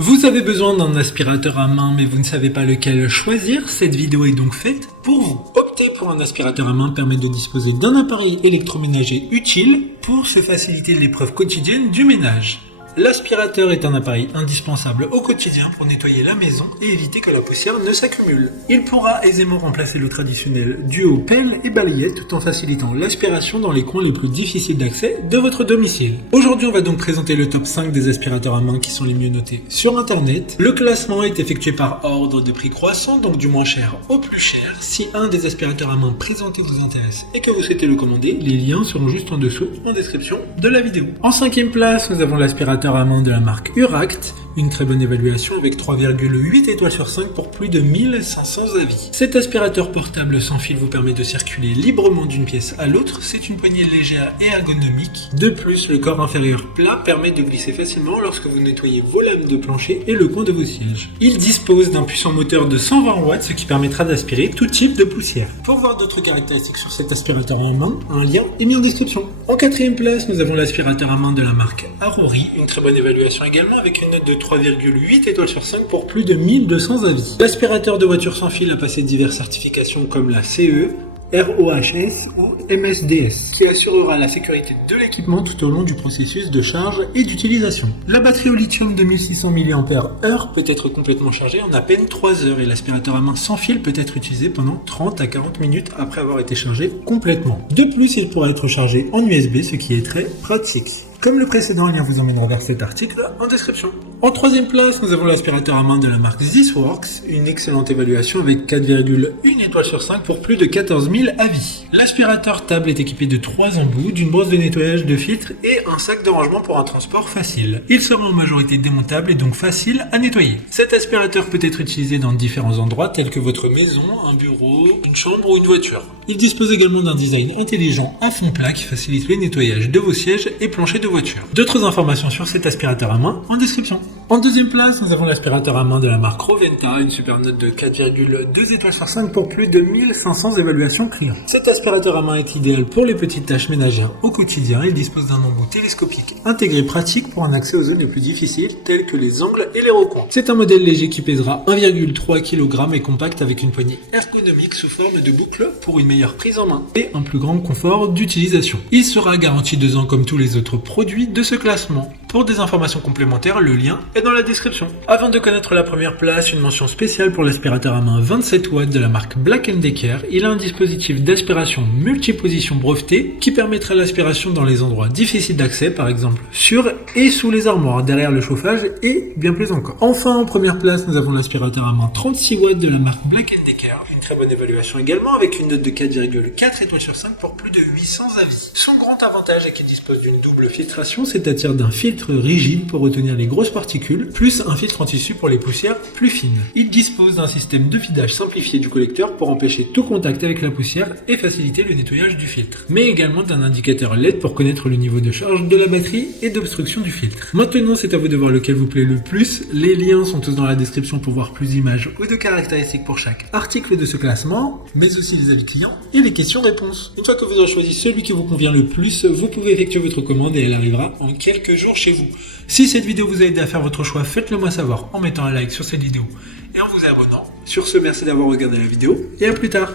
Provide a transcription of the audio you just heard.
Vous avez besoin d'un aspirateur à main mais vous ne savez pas lequel choisir, cette vidéo est donc faite pour vous. Opter pour un aspirateur à main permet de disposer d'un appareil électroménager utile pour se faciliter l'épreuve quotidienne du ménage. L'aspirateur est un appareil indispensable au quotidien pour nettoyer la maison et éviter que la poussière ne s'accumule. Il pourra aisément remplacer le traditionnel duo pelle et balayette tout en facilitant l'aspiration dans les coins les plus difficiles d'accès de votre domicile. Aujourd'hui, on va donc présenter le top 5 des aspirateurs à main qui sont les mieux notés sur internet. Le classement est effectué par ordre de prix croissant, donc du moins cher au plus cher. Si un des aspirateurs à main présentés vous intéresse et que vous souhaitez le commander, les liens seront juste en dessous en description de la vidéo. En 5e place, nous avons l'aspirateur à main de la marque Uract, une très bonne évaluation avec 3,8 étoiles sur 5 pour plus de 1500 avis. Cet aspirateur portable sans fil vous permet de circuler librement d'une pièce à l'autre, c'est une poignée légère et ergonomique. De plus, le corps inférieur plat permet de glisser facilement lorsque vous nettoyez vos lames de plancher et le coin de vos sièges. Il dispose d'un puissant moteur de 120 watts, ce qui permettra d'aspirer tout type de poussière. Pour voir d'autres caractéristiques sur cet aspirateur à main, un lien est mis en description. En 4e place, nous avons l'aspirateur à main de la marque Arori, une très bonne évaluation également avec une note de 3,8 étoiles sur 5 pour plus de 1200 avis. L'aspirateur de voiture sans fil a passé diverses certifications comme la CE, ROHS ou MSDS, qui assurera la sécurité de l'équipement tout au long du processus de charge et d'utilisation. La batterie au lithium de 1600 mAh peut être complètement chargée en à peine 3 heures et l'aspirateur à main sans fil peut être utilisé pendant 30 à 40 minutes après avoir été chargé complètement. De plus, il pourra être chargé en USB, ce qui est très pratique. Comme le précédent, lien vous emmènera vers cet article en description. En 3e place, nous avons l'aspirateur à main de la marque This Works, une excellente évaluation avec 4,1 étoiles sur 5 pour plus de 14 000 avis. L'aspirateur table est équipé de 3 embouts, d'une brosse de nettoyage de filtre et un sac de rangement pour un transport facile. Il sera en majorité démontable et donc facile à nettoyer. Cet aspirateur peut être utilisé dans différents endroits tels que votre maison, un bureau, une chambre ou une voiture. Il dispose également d'un design intelligent à fond plat qui facilite le nettoyage de vos sièges et planchers de voiture. D'autres informations sur cet aspirateur à main en description. En 2e place, nous avons l'aspirateur à main de la marque Roventa, une super note de 4,2 étoiles sur 5 pour plus de 1500 évaluations clients. Cet aspirateur à main est idéal pour les petites tâches ménagères au quotidien. Il dispose d'un embout télescopique intégré pratique pour un accès aux zones les plus difficiles telles que les angles et les recoins. C'est un modèle léger qui pèsera 1,3 kg et compact avec une poignée ergonomique sous forme de boucle pour une meilleure prise en main et un plus grand confort d'utilisation. Il sera garanti 2 ans comme tous les autres produits de ce classement. Pour des informations complémentaires, le lien est dans la description. Avant de connaître la première place, une mention spéciale pour l'aspirateur à main 27 watts de la marque Black & Decker. Il a un dispositif d'aspiration multiposition breveté qui permettra l'aspiration dans les endroits difficiles d'accès, par exemple sur et sous les armoires, derrière le chauffage et bien plus encore. Enfin, en première place, nous avons l'aspirateur à main 36 watts de la marque Black & Decker. Une très bonne évaluation également avec une note de 4,4 étoiles sur 5 pour plus de 800 avis. Son grand avantage est qu'il dispose d'une double filtration, c'est-à-dire d'un filtre rigide pour retenir les grosses particules, plus un filtre en tissu pour les poussières plus fines. Il dispose d'un système de vidage simplifié du collecteur pour empêcher tout contact avec la poussière et faciliter le nettoyage du filtre, mais également d'un indicateur LED pour connaître le niveau de charge de la batterie et d'obstruction du filtre. Maintenant, c'est à vous de voir lequel vous plaît le plus. Les liens sont tous dans la description pour voir plus d'images ou de caractéristiques pour chaque article de ce classement, mais aussi les avis clients et les questions-réponses. Une fois que vous aurez choisi celui qui vous convient le plus, vous pouvez effectuer votre commande et elle arrivera en quelques jours chez vous. Si cette vidéo vous a aidé à faire votre choix, faites-le moi savoir en mettant un like sur cette vidéo et en vous abonnant. Sur ce, merci d'avoir regardé la vidéo et à plus tard.